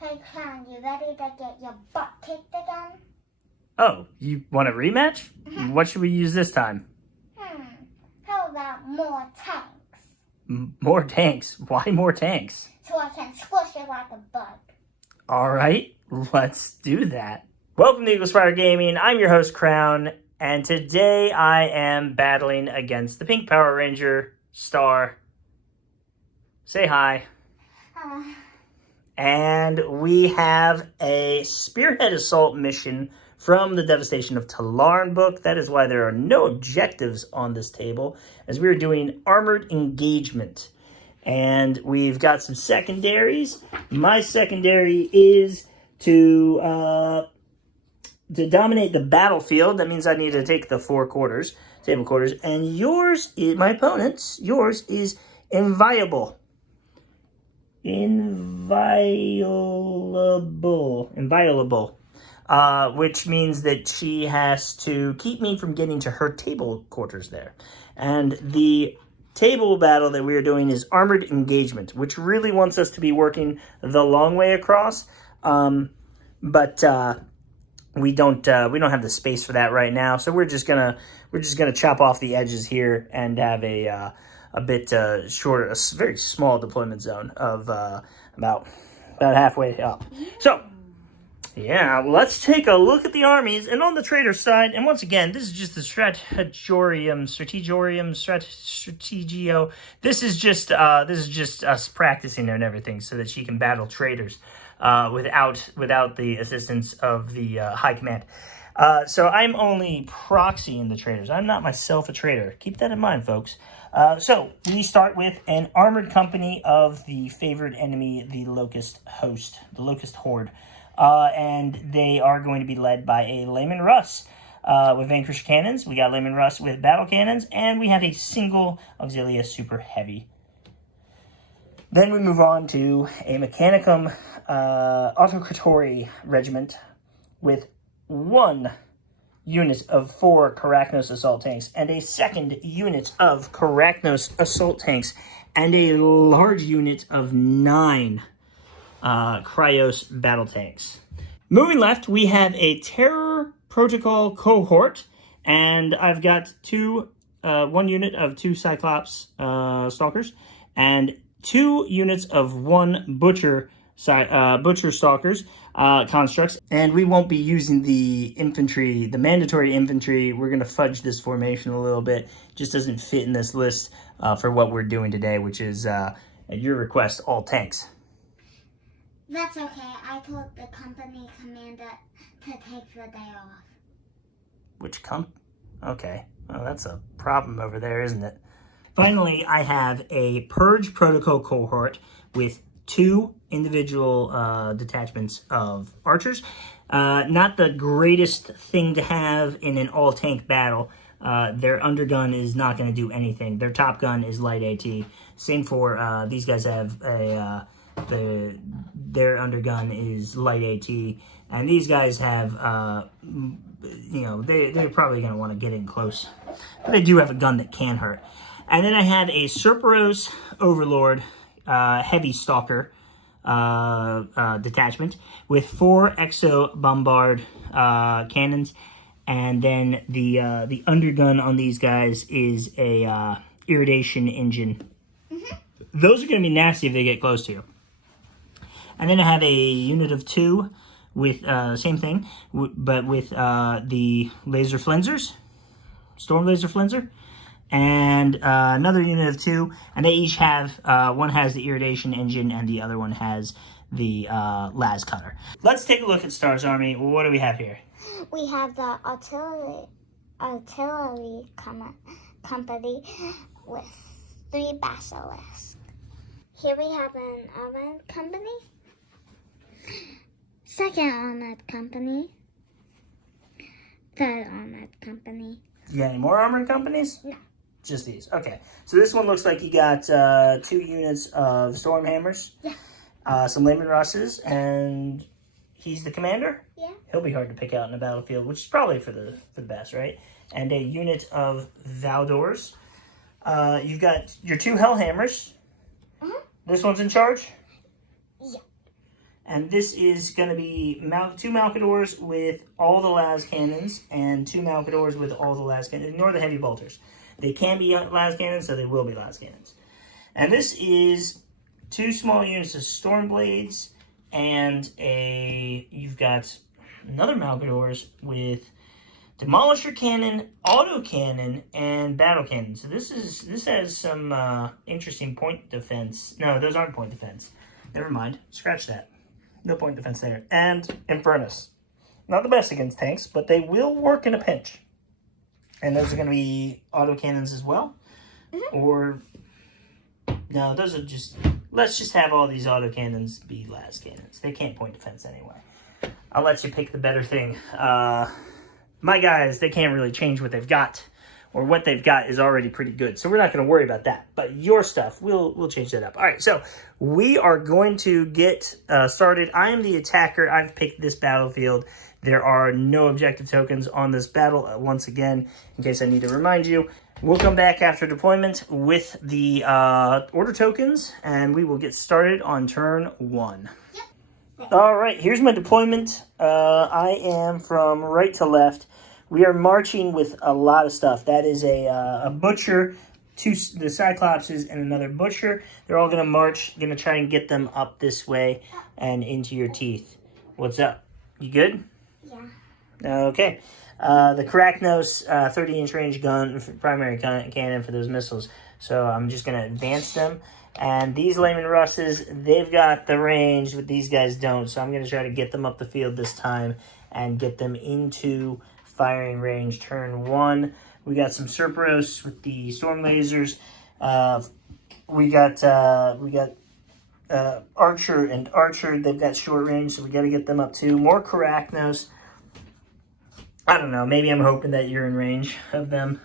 Hey, Clown, you ready to get your butt kicked again? Oh, you want a rematch? What should we use this time? How about more tanks? More tanks? Why more tanks? So I can squish it like a bug. Alright, let's do that. Welcome to Eagle Spire Gaming. I'm your host, Crown, and today I am battling against the Pink Power Ranger, Star. Say hi. And we have a Spearhead Assault mission from the Devastation of Talarn book. That is why there are no objectives on this table, as we are doing Armored Engagement. And we've got some secondaries. My secondary is to dominate the battlefield. That means I need to take the table quarters. And yours, my opponent's, yours is inviolable. Inviolable. Which means that she has to keep me from getting to her table quarters there. And the table battle that we are doing is Armored Engagement, which really wants us to be working the long way across. But we don't have the space for that right now. So we're just gonna chop off the edges here and have a bit shorter, a very small deployment zone of about halfway up. So, yeah, let's take a look at the armies. And on the traitor side, and once again, this is just the strategio. This is just us practicing and everything, so that she can battle traitors without the assistance of the high command. So I'm only proxying the traitors. I'm not myself a traitor. Keep that in mind, folks. So we start with an armored company of the favored enemy, the Locust Host, the Locust Horde. And they are going to be led by a Layman Russ with Vanquish Cannons. We got Layman Russ with Battle Cannons, and we have a single Auxilia Super Heavy. Then we move on to a Mechanicum Autocratori Regiment with 1 unit of 4 Karachnos Assault Tanks, and a second unit of Karachnos Assault Tanks, and a large unit of 9 Cryos Battle Tanks. Moving left, we have a Terror Protocol Cohort, and I've got 1 unit of 2 Cyclops Stalkers, and 2 units of 1 Butcher Stalkers constructs, and we won't be using the infantry, the mandatory infantry. We're going to fudge this formation a little bit. It just doesn't fit in this list for what we're doing today, which is, at your request, all tanks. That's okay. I told the company commander to take the day off. Which Okay. Well, that's a problem over there, isn't it? Finally, I have a Purge Protocol Cohort with 2 individual detachments of archers. Not the greatest thing to have in an all-tank battle. Their undergun is not going to do anything. Their top gun is light AT. Same for these guys have their undergun is light AT, and these guys have they're probably going to want to get in close, but they do have a gun that can hurt. And then I have a Cerberos Overlord Heavy Stalker detachment with 4 Exo Bombard cannons, and then the undergun on these guys is a Irradiation Engine. Those are going to be nasty if they get close to you. And then I have a unit of 2 with same thing, but with the Laser Flensers, Storm Laser Flenser, and another unit of 2, and they each have, one has the Irradiation Engine, and the other one has the Las Cutter. Let's take a look at Star's army. What do we have here? We have the artillery company with 3 basilisks. Here we have an armored company, second armored company, third armored company. You got any more armored companies? No. Just these. Okay. So this one looks like you got 2 units of Stormhammers. Yeah. Some Layman Russes, and he's the commander? Yeah. He'll be hard to pick out in the battlefield, which is probably for the best, right? And a unit of Valdors. You've got your 2 Hellhammers. This one's in charge? Yeah. And this is going to be 2 Malcadors with all the las cannons and 2 Malcadors with all the las cannons. Ignore the heavy bolters. They can be las cannons, so they will be las cannons. And this is 2 small units of Stormblades and you've got another Malcadors with Demolisher Cannon, Autocannon, and Battle Cannon. So this has some interesting point defense. No, those aren't point defense. Never mind. Scratch that. No point defense there. And Infernus. Not the best against tanks, but they will work in a pinch. And those are going to be autocannons as well. Or, no, those are just, let's just have all these autocannons be las cannons. They can't point defense anyway. I'll let you pick the better thing. My guys, they can't really change what they've got. Or what they've got is already pretty good. So we're not going to worry about that. But your stuff, we'll change that up. All right, so we are going to get started. I am the attacker. I've picked this battlefield. There are no objective tokens on this battle. Once again, in case I need to remind you, we'll come back after deployment with the order tokens. And we will get started on turn 1. Yep. All right, here's my deployment. I am from right to left. We are marching with a lot of stuff. That is a butcher, the Cyclopses, and another butcher. They're all going to march. Going to try and get them up this way and into your teeth. What's up? You good? Yeah. Okay. The Karachnos 30-inch range gun, primary cannon for those missiles. So I'm just going to advance them. And these Layman Russes, they've got the range, but these guys don't. So I'm going to try to get them up the field this time and get them into firing range turn 1. We got some Cerberos with the storm lasers. We got Archer and Archer. They've got short range, so we got to get them up too. More Karachnos. I don't know. Maybe I'm hoping that you're in range of them,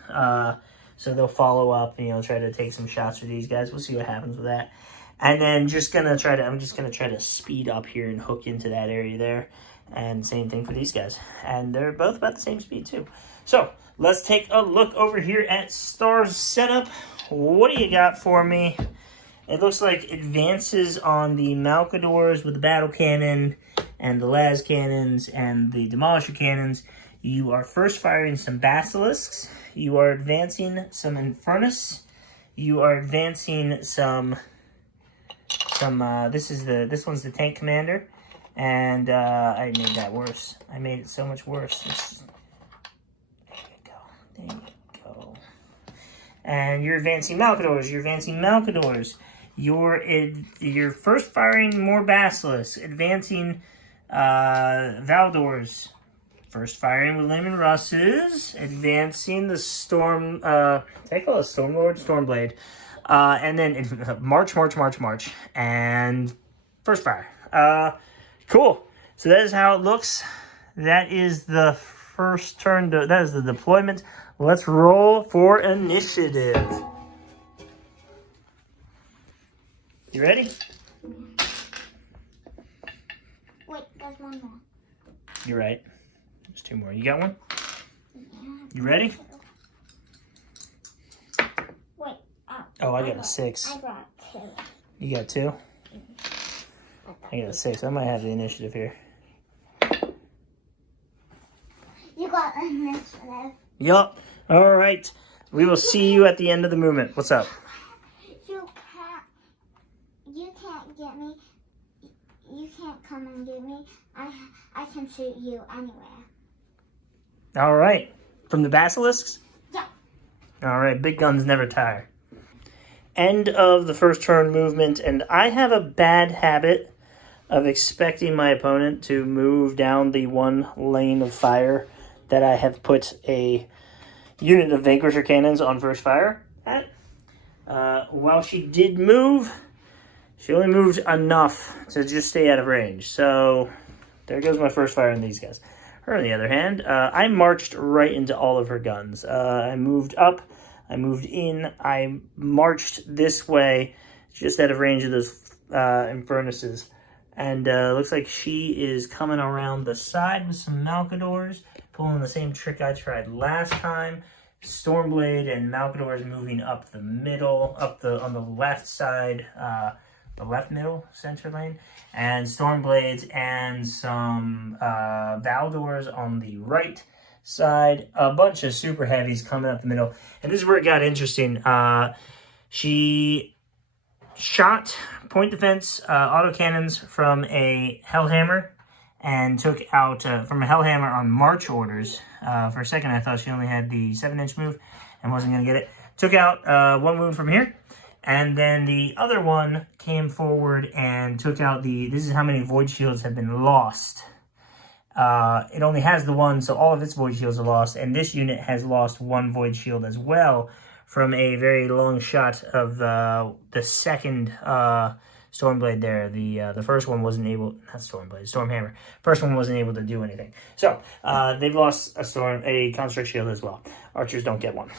so they'll follow up. Try to take some shots for these guys. We'll see what happens with that. And then I'm just gonna try to speed up here and hook into that area there. And same thing for these guys. And they're both about the same speed too. So let's take a look over here at Star's setup. What do you got for me? It looks like advances on the Malcadors with the battle cannon and the las cannons and the demolisher cannons. You are first firing some basilisks. You are advancing some Infernus. You are advancing some this one's the tank commander. And I made that worse. I made it so much worse. There you go. There you go. And you're advancing Malcadors. You're advancing Malcadors. You're first firing more Basilisks. Advancing Valdors. First firing with Layman Russes. Advancing the Storm... I call it Stormlord? Stormblade. And then March. And first fire. Cool. So that is how it looks. That is the first turn. That is the deployment. Let's roll for initiative. You ready? Wait, there's one more. You're right. There's 2 more. You got one? Yeah. You ready? Wait. Oh, I got a 6. I got 2. You got 2? I got a 6. I might have the initiative here. You got initiative. Yup. All right. We will see you at the end of the movement. What's up? You can't get me. You can't come and get me. I can shoot you anywhere. All right. From the basilisks? Yeah. All right. Big guns never tire. End of the first turn movement, and I have a bad habit of expecting my opponent to move down the one lane of fire that I have put a unit of Vanquisher cannons on first fire at. While she did move, she only moved enough to just stay out of range. So there goes my first fire on these guys. Her, on the other hand, I marched right into all of her guns. I moved up, I moved in, I marched this way, just out of range of those Infernuses. And looks like she is coming around the side with some Malcadors, pulling the same trick I tried last time. Stormblade and Malcadors moving up the middle, on the left side. the left middle center lane, and Stormblades and some Valdors on the right side. A bunch of super heavies coming up the middle, and this is where it got interesting. She shot point defense autocannons from a Hellhammer and took out from a Hellhammer on march orders. For a second, I thought she only had the 7-inch move and wasn't going to get it. Took out 1 wound from here. And then the other one came forward and took out this is how many Void Shields have been lost. It only has the one, so all of its Void Shields are lost. And this unit has lost 1 Void Shield as well from a very long shot of the second Stormblade there. The first one wasn't able, not Stormblade, Stormhammer. First one wasn't able to do anything. So, they've lost a Construct Shield as well. Archers don't get one.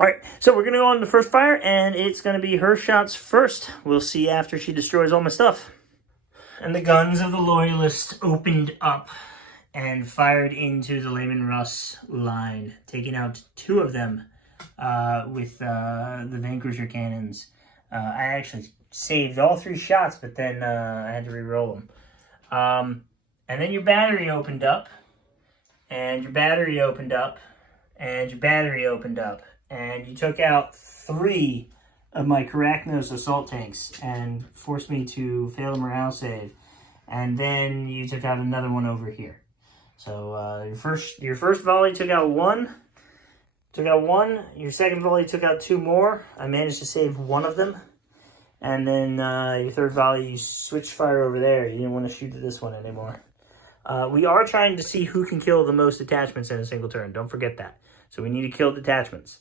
Alright, so we're going to go on to first fire, and it's going to be her shots first. We'll see after she destroys all my stuff. And the guns of the Loyalist opened up and fired into the Lehman Russ line, taking out 2 of them with the Vanquisher cannons. I actually saved all 3 shots, but then I had to re-roll them. And then your battery opened up, and your battery opened up, and your battery opened up. And you took out 3 of my Karachnos assault tanks and forced me to fail a morale save. And then you took out another one over here. So your first volley took out 1. Your second volley took out 2 more. I managed to save 1 of them. And then your third volley, you switched fire over there. You didn't want to shoot at this one anymore. We are trying to see who can kill the most attachments in a single turn. Don't forget that. So we need to kill detachments.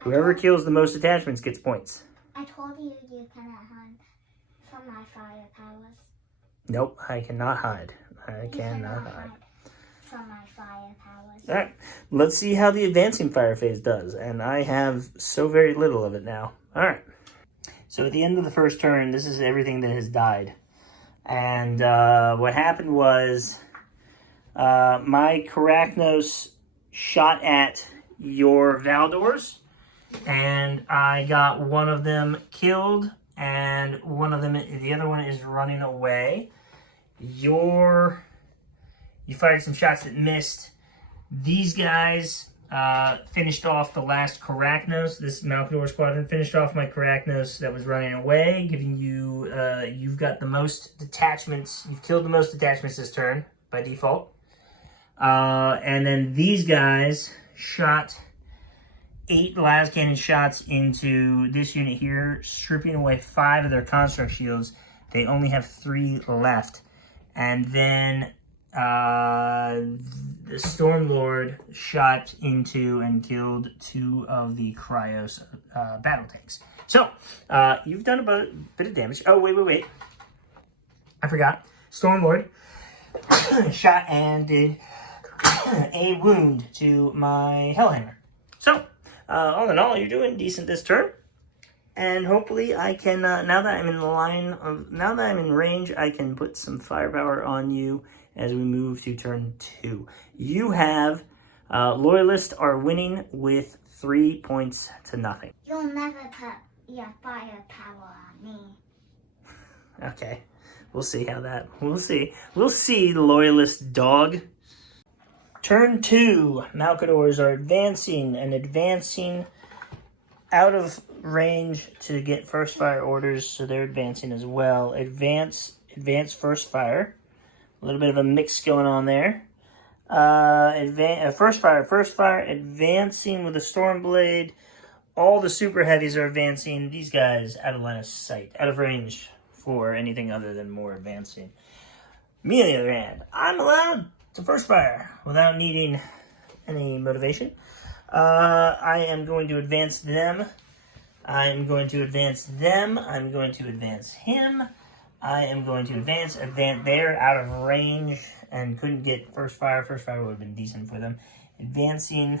Whoever kills the most attachments gets points. I told you you cannot hide from my fire powers. Nope, I cannot hide. I cannot hide from my fire powers. All right, let's see how the advancing fire phase does. And I have so very little of it now. All right. So at the end of the first turn, this is everything that has died. And what happened was my Karachnos shot at your Valdors. And I got one of them killed, and the other one is running away. You fired some shots that missed. These guys finished off the last Karachnos. This Malkador squadron finished off my Karachnos that was running away, giving you, you've got the most detachments. You've killed the most detachments this turn by default. And then these guys shot 8 las cannon shots into this unit here, stripping away 5 of their construct shields. They only have 3 left. And then the Stormlord shot into and killed 2 of the Cryos battle tanks. So, you've done a bit of damage. Oh, wait. I forgot. Stormlord shot and did a wound to my Hellhammer. So, all in all, you're doing decent this turn. And hopefully I can, now that I'm in range, I can put some firepower on you as we move to turn 2. You have, Loyalists are winning with 3 points to nothing. You'll never put your firepower on me. Okay, we'll see how that, we'll see, Loyalist dog. Turn 2, Malkadors are advancing out of range to get first fire orders, so they're advancing as well. Advance first fire. A little bit of a mix going on there. First fire, advancing with a Stormblade. All the super heavies are advancing. These guys out of line of sight, out of range for anything other than more advancing. Me, on the other hand, I'm allowed to first fire without needing any motivation. I am going to advance them. I'm going to advance them. I'm going to advance him. I am going to advance. They're out of range and couldn't get first fire. First fire would have been decent for them. Advancing,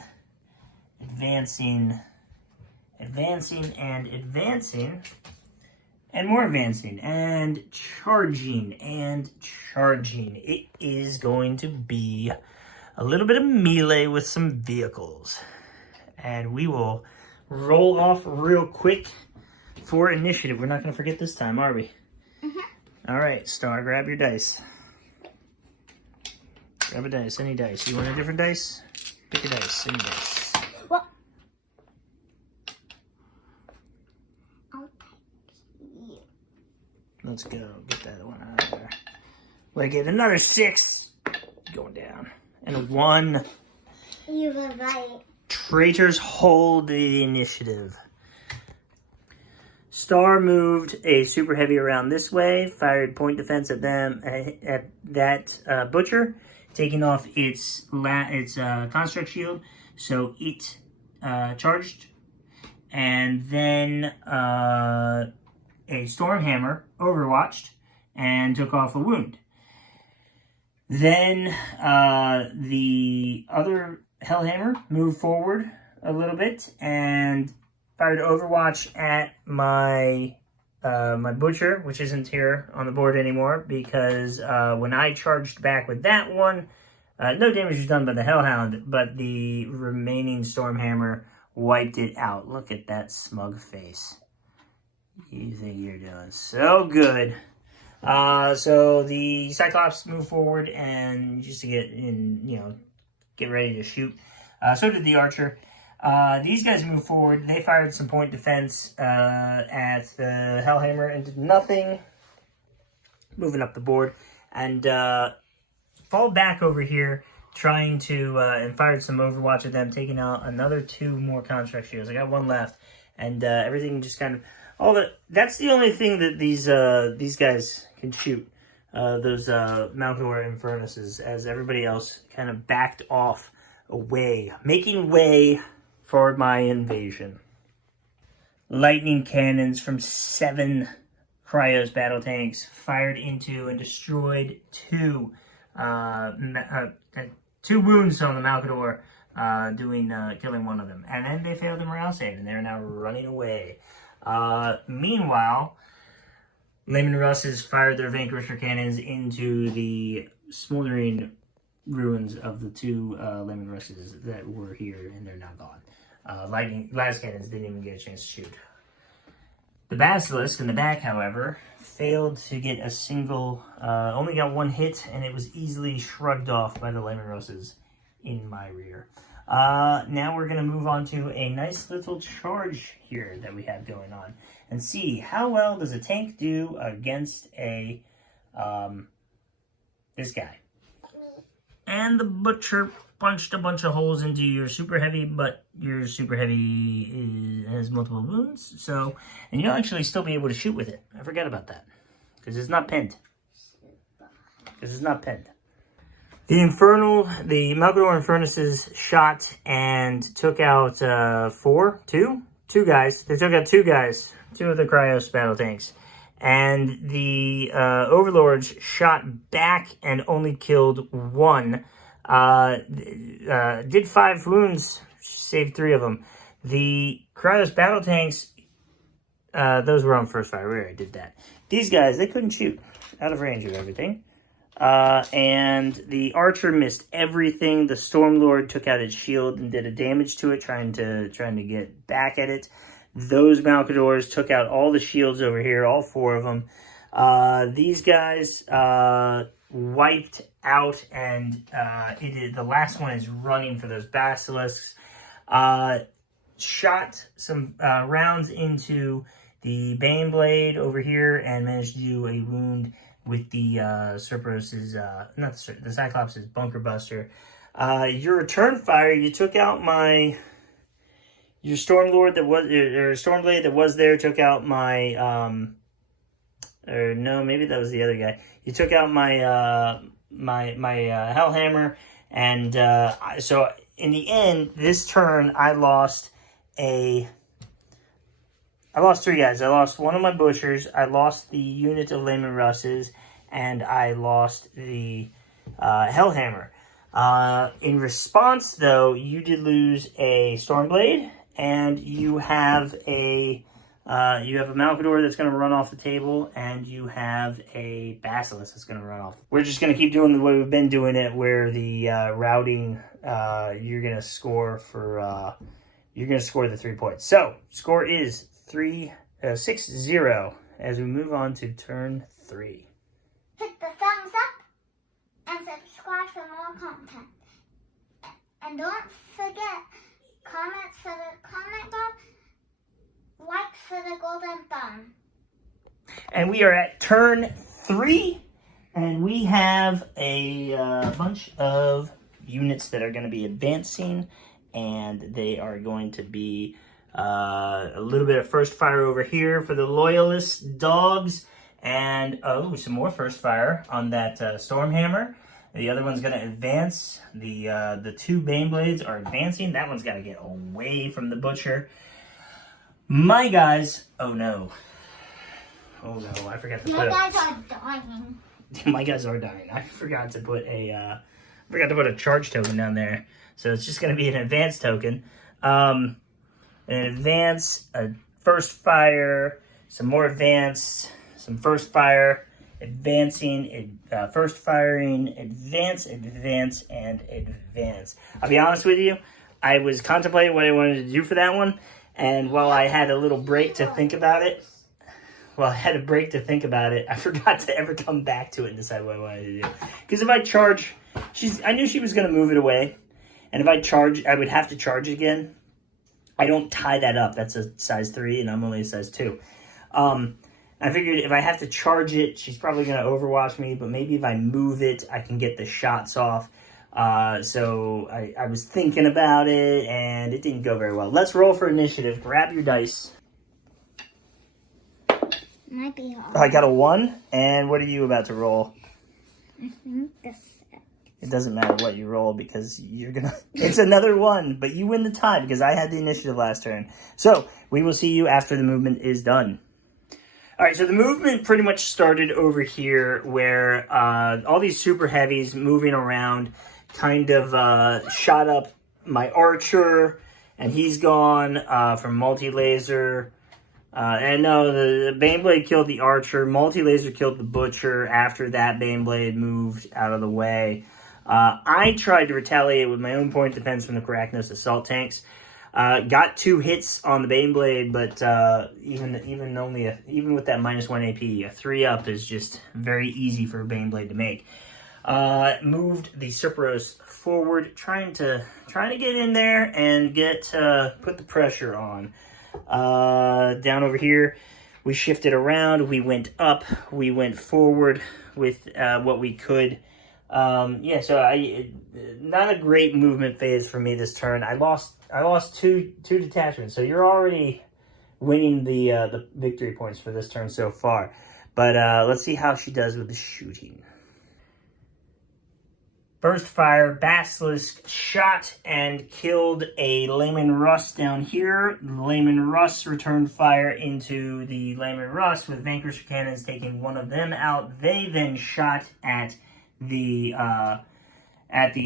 and more advancing, and charging. It is going to be a little bit of melee with some vehicles. And we will roll off real quick for initiative. We're not going to forget this time, are we? Mm-hmm. All right, Star, grab your dice. Grab a dice, any dice. You want a different dice? Pick a dice, any dice. What? I'll pick you. Let's go. Get that one out of there. We get another 6. Going down. And a 1. You were right. Traitors hold the initiative. Star moved a super heavy around this way, fired point defense at them at that butcher, taking off its construct shield, so it charged, and then a Stormhammer overwatched and took off a wound. Then the other Hellhammer moved forward a little bit and fired Overwatch at my my Butcher, which isn't here on the board anymore, because when I charged back with that one, no damage was done by the Hellhound, but the remaining Stormhammer wiped it out. Look at that smug face. You think you're doing so good. So the Cyclops moved forward and just to get in, get ready to shoot. So did the Archer. These guys moved forward. They fired some point defense at the Hellhammer and did nothing. Moving up the board. And fall back over here, trying to, and fired some Overwatch at them, taking out another 2 more Construct Shields. I got 1 left. And everything just kind of, that's the only thing that these guys can shoot. Those Malcor Infernuses, as everybody else kind of backed off away, making way for my invasion. Lightning cannons from 7 Cryos battle tanks fired into and destroyed 2 wounds on the Malcador, killing one of them. And then they failed the morale save, and they're now running away. Meanwhile, Layman Russes fired their Vanquisher cannons into the smoldering ruins of the 2 Layman Russes that were here, and they're now gone. Las cannons didn't even get a chance to shoot. The Basilisk in the back, however, failed to get a single, only got 1 hit, and it was easily shrugged off by the Layman Russes in my rear. Now we're going to move on to a nice little charge here that we have going on, and see how well does a tank do against a this guy. And the Butcher punched a bunch of holes into your super heavy, but your super heavy has multiple wounds, so, and you'll actually still be able to shoot with it. I forgot about that, because it's not pinned. The the Malcador Infernuses shot and took out two guys. They took out 2 guys, 2 of the Cryos battle tanks. And the Overlords shot back and only killed 1. Did 5 wounds, saved 3 of them. The Cryos battle tanks, those were on first fire. We already did that. These guys, they couldn't shoot out of range of everything. And the Archer missed everything. The Stormlord took out its shield and did a damage to it, trying to get back at it. Those Malcadors took out all the shields over here, all 4 of them. These guys wiped out, and the last one is running for those Basilisks. Shot some rounds into the Baneblade over here and managed to do a wound with the Cerberus's, the Cyclops' Bunker Buster. Your return fire, you took out your Stormlord that was, or Stormblade that was there, took out my, or no, maybe that was the other guy. You took out my, my Hellhammer, and so in the end, this turn, I lost 3 guys. I lost 1 of my Butchers, I lost the unit of Layman Russes, and I lost the Hellhammer. In response, though, you did lose a Stormblade, and you have a Malcador that's going to run off the table, and you have a Basilisk that's going to run off. We're just going to keep doing the way we've been doing it, where the routing, you're going to score for, you're going to score the 3 points. So, score is 3, 6-0 as we move on to turn 3. Hit the thumbs up and subscribe for more content. And don't forget, comments for the comment god, likes for the golden thumb. And we are at turn 3, and we have a bunch of units that are going to be advancing, and they are going to be a little bit of first fire over here for the loyalist dogs, and some more first fire on that Stormhammer. The other one's going to advance. The 2 Baneblades are advancing. That one's got to get away from the butcher. My guys, oh no, I forgot to put. My guys are dying. My guys are dying. I forgot to put a charge token down there. So it's just going to be an advance token. An advance, a first fire, some more advance, some first fire, advancing, first firing, advance, and advance. I'll be honest with you, I was contemplating what I wanted to do for that one, and while I had a little break to think about it, I forgot to ever come back to it and decide what I wanted to do. Because if I charge, I knew she was going to move it away, and if I charge, I would have to charge again. I don't tie that up. That's a size 3, and I'm only a size 2. I figured if I have to charge it, she's probably going to overwatch me, but maybe if I move it, I can get the shots off. So I was thinking about it, and it didn't go very well. Let's roll for initiative. Grab your dice. Might be hard. I got a 1, and what are you about to roll? I think this. It doesn't matter what you roll because it's another 1, but you win the tie because I had the initiative last turn. So we will see you after the movement is done. All right, so the movement pretty much started over here where all these super heavies moving around kind of shot up my archer, and he's gone from multi-laser. And no, the Baneblade killed the archer. Multi-laser killed the butcher after that Baneblade moved out of the way. I tried to retaliate with my own point defense from the Arachnos assault tanks. Got 2 hits on the Baneblade, but even with that -1 AP, a 3-up is just very easy for a Baneblade to make. Moved the Cerberus forward, trying to get in there and put the pressure on. Down over here, we shifted around, we went up, we went forward with what we could. So not a great movement phase for me this turn. I lost two detachments, so you're already winning the victory points for this turn so far. But let's see how she does with the shooting. First fire, Basilisk shot and killed a Layman Russ down here. The Layman Russ returned fire into the Layman Russ with Vanquisher cannons, taking one of them out. They then shot at the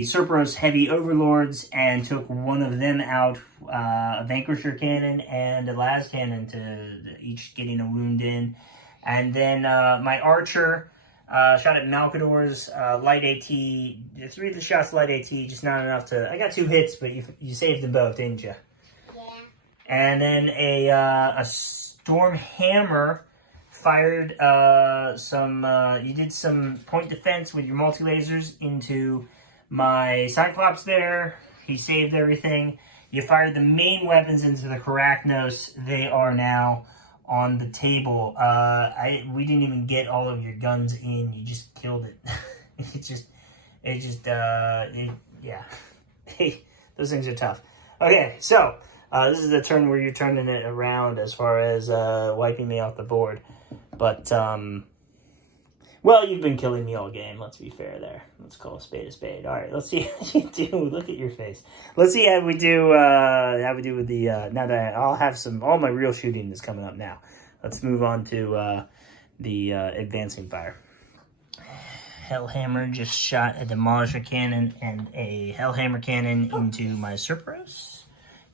Cerberus heavy overlords and took one of them out, a Vanquisher cannon and a las cannon, to each getting a wound in. And then my archer shot at Malcador's light AT. 3 of the shots light AT, just not enough to. I got 2 hits, but you saved them both, didn't you? Yeah. And then a Stormhammer fired you did some point defense with your multi-lasers into my Cyclops there. He saved everything. You fired the main weapons into the Arachnos. They are now on the table. We didn't even get all of your guns in. You just killed it. Yeah. Those things are tough. Okay, so this is the turn where you're turning it around as far as wiping me off the board. But, well, you've been killing me all game. Let's be fair there. Let's call a spade a spade. All right, let's see how you do. Look at your face. Let's see how we do with the, now that I'll have all my real shooting is coming up now. Let's move on to the advancing fire. Hellhammer just shot a Demolisher cannon and a Hellhammer cannon into my Cerberus,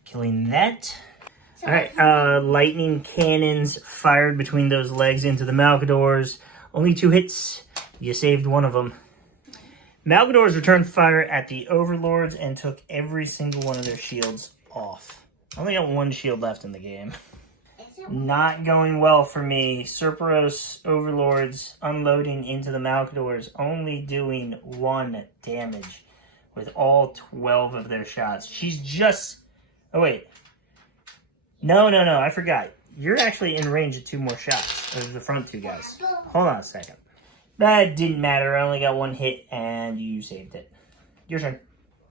killing that. All right, lightning cannons fired between those legs into the Malcadors. Only 2 hits. You saved one of them. Malcadors returned fire at the Overlords and took every single one of their shields off. I only got 1 shield left in the game. Is there Not going well for me. Cerberus overlords unloading into the Malcadors, only doing 1 damage with all 12 of their shots. She's just... Oh, wait. No, I forgot. You're actually in range of 2 more shots of the front 2 guys. Hold on a second. That didn't matter. I only got 1 hit, and you saved it. Your turn.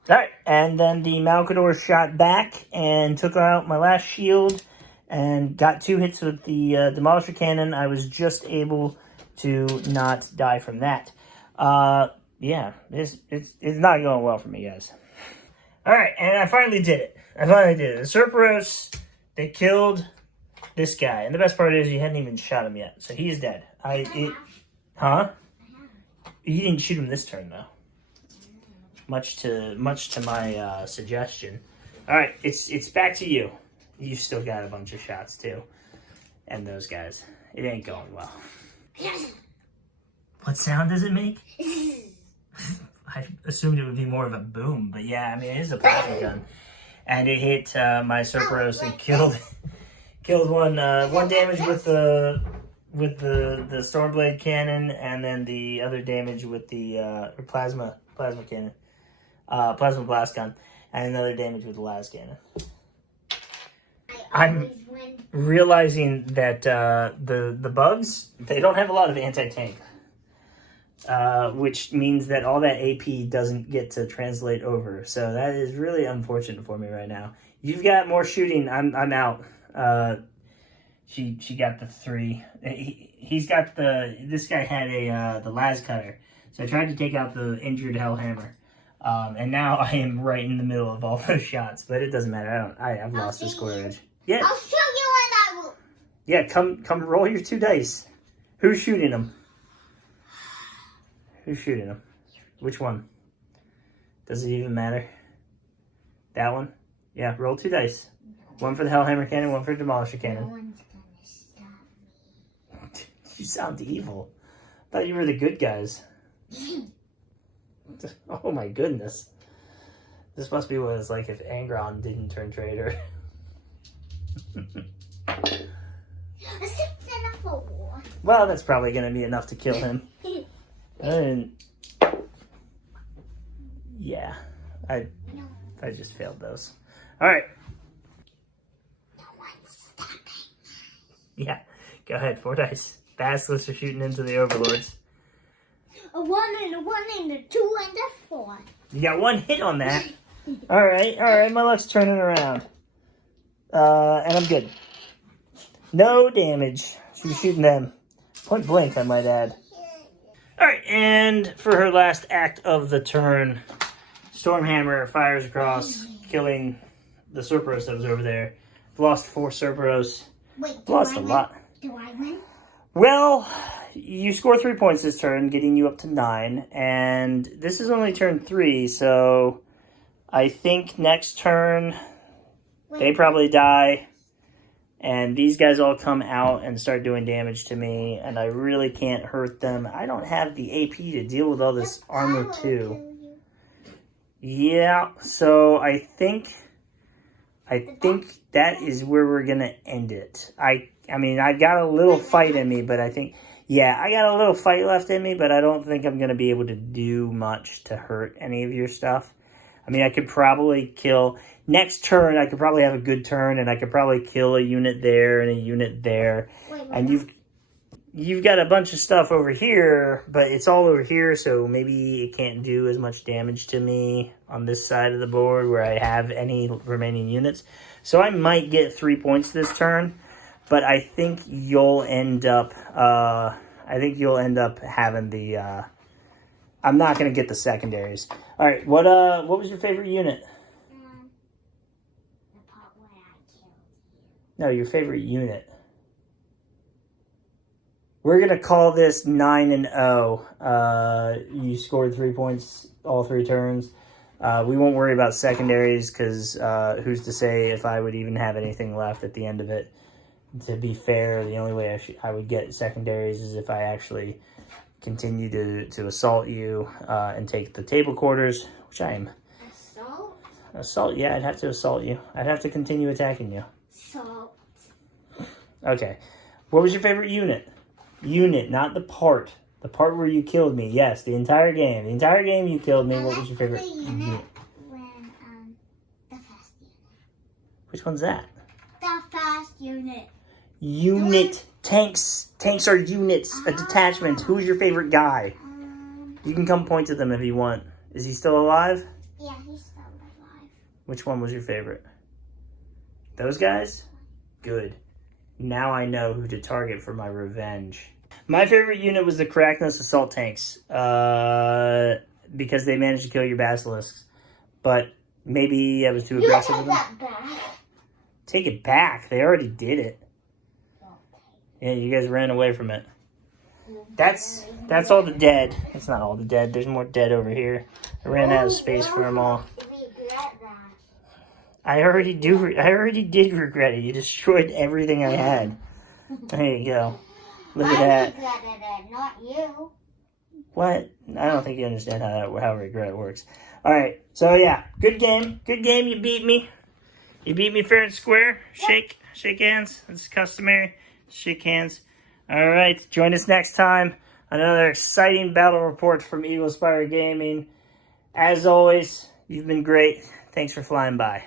All right, and then the Malcador shot back and took out my last shield and got 2 hits with the Demolisher Cannon. I was just able to not die from that. Yeah, it's not going well for me, guys. All right, and I finally did it. The Cerberus, they killed this guy. And the best part is you hadn't even shot him yet, so he is dead. Huh? You didn't shoot him this turn, though. Much to my suggestion. All right, it's back to you. You still got a bunch of shots too, and those guys. It ain't going well. What sound does it make? I assumed it would be more of a boom, but yeah, I mean it is a plasma gun, and it hit my Cerberus and killed one damage with the Stormblade cannon, and then the other damage with the plasma cannon. Plasma blast gun, and another damage with the las cannon. I'm realizing that the bugs, they don't have a lot of anti-tank, which means that all that AP doesn't get to translate over. So that is really unfortunate for me right now. You've got more shooting. I'm out. She got the 3. He's got this guy had the las cutter, so I tried to take out the injured Hellhammer. And now I am right in the middle of all those shots, but it doesn't matter. I've lost the square edge. Yeah. I'll show you when I will. Yeah, come roll your 2 dice. Who's shooting them? Which one? Does it even matter? That one? Yeah, roll 2 dice. 1 for the Hellhammer cannon, 1 for the Demolisher cannon. No one's gonna stop me. You sound evil. I thought you were the good guys. Oh my goodness. This must be what it's like if Angron didn't turn traitor. A 6 and a 4. Well, that's probably going to be enough to kill him. Yeah, I just failed those. All right. No one's stopping. Yeah, go ahead. 4 dice. Basilisks are shooting into the overlords. A 1 and a 1 and a 2 and a 4. You got 1 hit on that. All right. My luck's turning around. And I'm good. No damage. She was shooting them. Point blank, I might add. All right, and for her last act of the turn, Stormhammer fires across, killing the Cerberus that was over there. Lost 4 Cerberus. Wait, Lost a lot. Do I win? Well, you score 3 points this turn, getting you up to 9. And this is only turn 3, so I think next turn they probably die. And these guys all come out and start doing damage to me, and I really can't hurt them. I don't have the AP to deal with all this armor too. Yeah, so I think that is where we're gonna end it. I mean, I got a little fight in me, but I think, yeah, I got a little fight left in me, but I don't think I'm gonna be able to do much to hurt any of your stuff. I mean, I could probably kill... Next turn, I could probably have a good turn, and I could probably kill a unit there and a unit there. And you've got a bunch of stuff over here, but it's all over here, so maybe it can't do as much damage to me on this side of the board where I have any remaining units. So I might get 3 points this turn, but I think you'll end up... having the... I'm not going to get the secondaries. All right, what was your favorite unit? The part where I killed you. No, your favorite unit. We're going to call this 9-0. You scored 3 points all 3 turns. We won't worry about secondaries because who's to say if I would even have anything left at the end of it. To be fair, the only way I would get secondaries is if I actually continue to assault you and take the table quarters, which I am. Assault? Assault, yeah, I'd have to assault you. I'd have to continue attacking you. Assault. Okay. What was your favorite unit? Unit, not the part. The part where you killed me. Yes, the entire game. The entire game you killed me. What was your favorite unit? When, the fast unit. Which one's that? The fast unit. Unit. Tanks. Tanks are units. A detachment. Who's your favorite guy? You can come point to them if you want. Is he still alive? Yeah, he's still alive. Which one was your favorite? Those guys? Good. Now I know who to target for my revenge. My favorite unit was the Caracnos assault tanks. Because they managed to kill your basilisks. But maybe I was too aggressive with them. Take that back. Take it back. They already did it. Yeah, you guys ran away from it. That's all the dead. It's not all the dead. There's more dead over here. I ran out of space for them all. I already did regret it. You destroyed everything I had. There you go. Look at that. I regretted it, not you. What? I don't think you understand how regret works. All right. So yeah, good game. Good game. You beat me. You beat me fair and square. Shake hands. It's customary. Shake hands. All right. Join us next time. Another exciting battle report from Eagle Spire Gaming. As always, you've been great. Thanks for flying by.